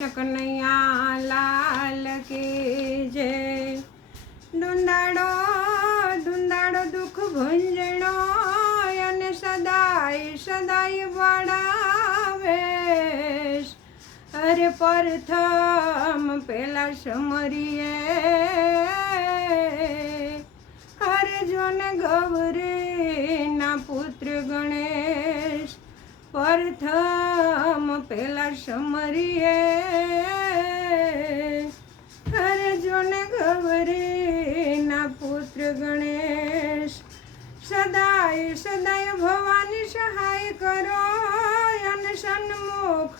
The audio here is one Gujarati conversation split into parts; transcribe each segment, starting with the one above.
કનૈયા લાલ કી જય। ધૂંધાડો ધૂંધાડો દુઃખ ભંજણો અને સદાય સદાય વળાવેશ। અરે પ્રથમ પેલા સમરીએ અરે જોને ગૌરીના પુત્ર ગણેશ। પ્રથમ પેલા સમરીએ અરે જોને ગૌરીના પુત્ર ગણેશ। સદાય સદાય ભવાની સહાય કરો અને સન્મુખ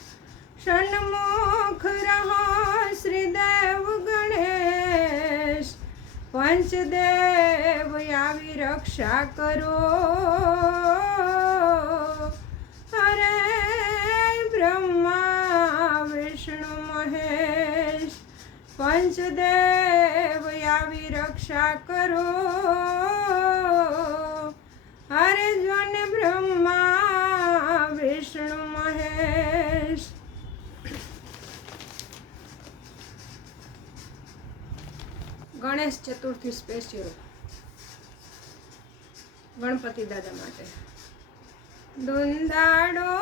રહો શ્રીદેવ ગણેશ। પંચદેવ આવી રક્ષા કરો અરે બ્રહ્મા વિષ્ણુ મહેશ। પંચદેવ આવી રક્ષા કરો અરે જોને બ્રહ્મા વિષ્ણુ મહેશ। ગણેશ ચતુર્થી સ્પેશિયલ ગણપતિ દાદા માટે। ધૂંધાડો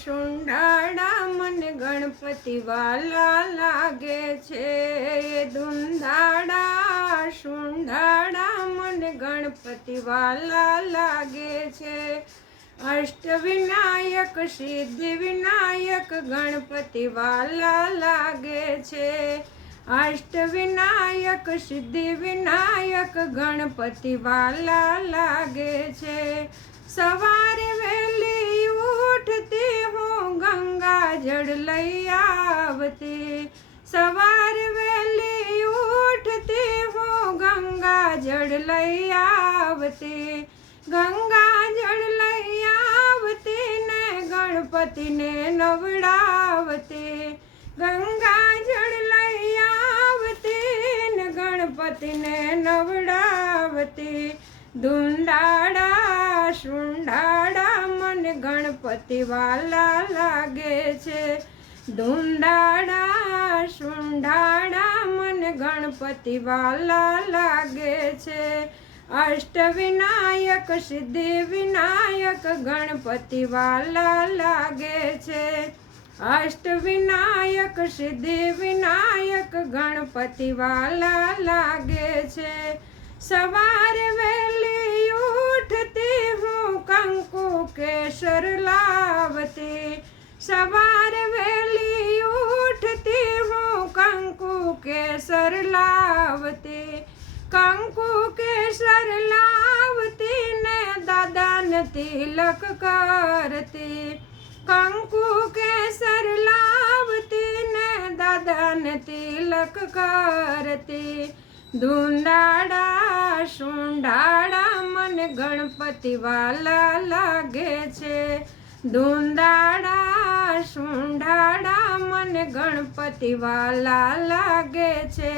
સુંઢાડા મને ગણપતિ વાલા લાગે છે। ધૂંધાડા સુંઢાડા મને ગણપતિ વાલા લાગે છે। અષ્ટવિનાયક સિદ્ધિ વિનાયક ગણપતિ વાલા લાગે છે। અષ્ટવિનાયક સિદ્ધિ વિનાયક ગણપતિ વાલા લાગે છે। સવારે વહેલી ઉઠતી હું ગંગા જળ લઈ આવતી। સવારે વહેલી ઉઠતી હું ગંગા જળ લઈ આવતી। ગંગા જળ લઈ આવતી ને ગણપતિને નવડાવતી। ગંગા જળ લઈ આવતી ને ગણપતિને નવડાવતી। ધૂંધાડા સુંઢાડા મને ગણપતિ વાલા લાગે છે। ધૂંધાડા સુંઢાડા મને ગણપતિ વાલા લાગે છે। અષ્ટવિનાયક સિદ્ધિ વિનાયક ગણપતિ વાલા લાગે છે। અષ્ટવિનાયક સિદ્ધિ વિનાયક ગણપતિ વાલા લાગે છે। સવારે વહેલી ઉઠતી હું કંકુ કેસર લાવતી। સવારે વહેલી ઉઠતી હું કંકુ કેસર લાવતી। કંકુ કેસર લાવતી ને દાદાને તિલક કરતી। કંકુ કેસર લાવતી ને દાદાને તિલક કરતી। ધૂંધાડા સુંઢાડા મને ગણપતિ વાલા લાગે છે। ધૂંધાડા સુંઢાડા મને ગણપતિ વાલા લાગે છે।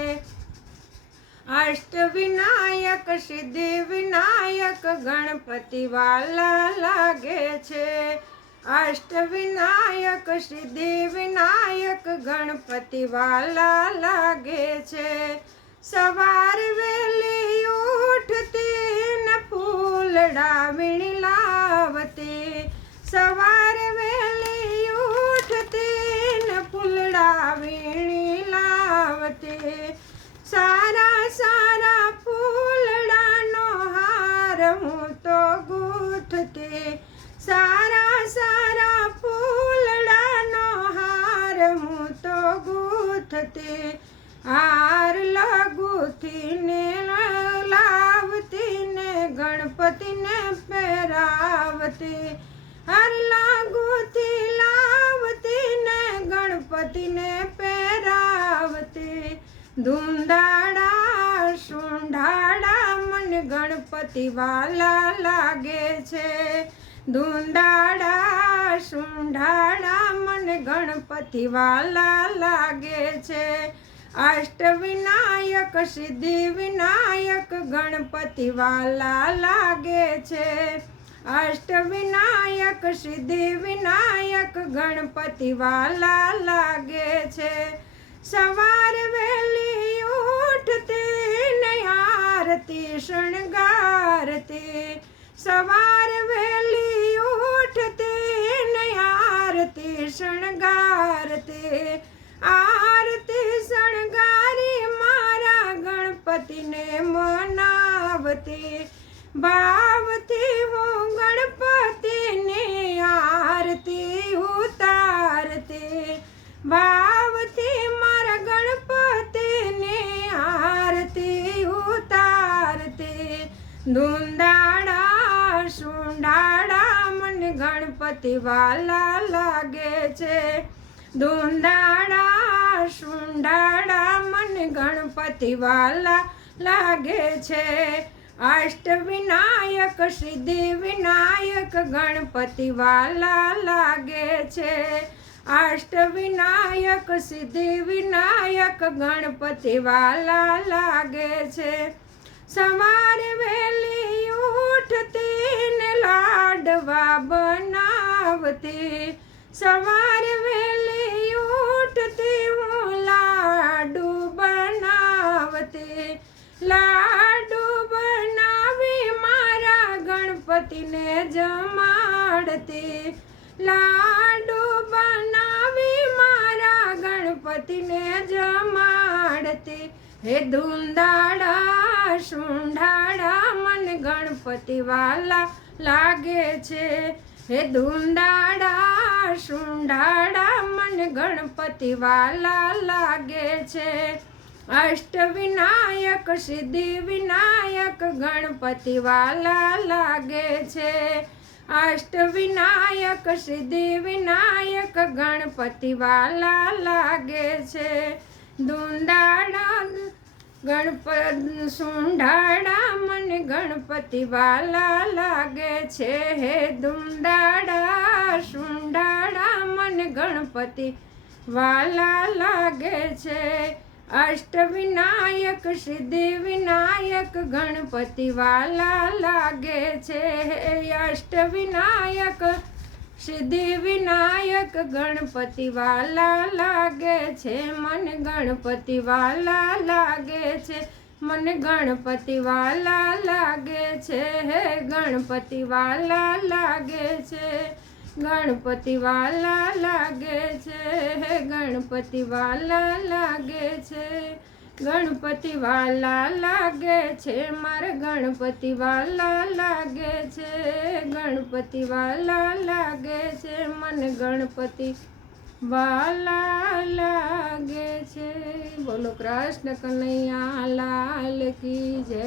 અષ્ટવિનાયક સિદ્ધિ વિનાયક ગણપતિ વાલા લાગે છે। અષ્ટવિનાયક સિદ્ધિ વિનાયક ગણપતિ વાલા લાગે છે। સવારે વહેલી ઉઠતી ને ફૂલડા વીણી લાવતી। સવારે વહેલી ઉઠતી ને ફૂલડા વીણી લાવતી। સારા સારા ફૂલડાનો હાર હું તો ગૂંથતી। સારા સારા ફૂલડાનો હાર હું તો ગૂંથતી। હાર લગુથીને લાવતી ને ગણપતિને પહેરાવતી। હાર લગુથી લાવતી ને ગણપતિને પહેરાવતી। ધૂંધાડા સુંઢાડા મને ગણપતિ વાલા લાગે છે। ધૂંધાડા સુંઢાડા મને ગણપતિ વાલા લાગે છે। અષ્ટવિનાયક સિદ્ધિ વિનાયક ગણપતિ વાલા લાગે છે। અષ્ટવિનાયક સિદ્ધિ વિનાયક ગણપતિ વાલા લાગે છે. સવાર વહેલી ઉઠતી ને આરતી શણગારતી, સવાર વહેલી ઉઠતી ને આરતી શણગારતી, આરતી શણગારી મારા ગણપતિને મનાવતી, ભાવથી હું ગણપતિની આરતી ઉતારતી, ભાવથી મારા ગણપતિની આરતી ઉતારતી. ધૂંધાડા સુંઢાડા મને ગણપતિ વાલા લાગે છે. ધૂંધાડા સુંઢાડા મને ગણપતિ વાલા લાગે છે. અષ્ટવિનાયક સિદ્ધિ વિનાયક ગણપતિ વાલા લાગે છે. અષ્ટવિનાયક સિદ્ધિ વિનાયક ગણપતિ વાલા લાગે છે. સવારે વહેલી ઉઠતી ને લાડવા બનાવતી, સવારે વહેલી ઉઠતી હું લાડુ બનાવતી, લાડુ બનાવી મારા ગણપતિને જમાડતી, લાડુ બનાવી મારા ગણપતિને જમાડતી. હે ધૂંધાડા સુંઢાડા મને ગણપતિ વાલા લાગે છે. હે ધૂંધાડા સુંઢાડા મને ગણપતિ વાલા લાગે છે. અષ્ટવિનાયક સિદ્ધિ વિનાયક ગણપતિ વાલા લાગે છે. અષ્ટવિનાયક સિદ્ધિ વિનાયક ગણપતિ વાલા લાગે છે. ધૂંધાડા સુંઢાડા મને ગણપતિ વાલા લાગે છે. હે ધૂંધાડા સુંઢાડા મને ગણપતિ વાલા લાગે છે. અષ્ટવિનાયક સિદ્ધિ વિનાયક ગણપતિ વાલા લાગે છે. અષ્ટવિનાયક સિદ્ધિ વિનાયક ગણપતિ વાલા લાગે છે. મને ગણપતિ વાલા લાગે છે. મને ગણપતિ વાલા લાગે છે. હે ગણપતિ વાલા લાગે છે. ગણપતિ વાલા લાગે છે. હે ગણપતિ વાલા લાગે છે. ગણપતિ વાલા લાગે છે. મારે ગણપતિ વાલા લાગે છે. ગણપતિ વાલા લાગે છે. મને ગણપતિ વાલા લાગે છે. બોલો કૃષ્ણ કનૈયા લાલ કી જય.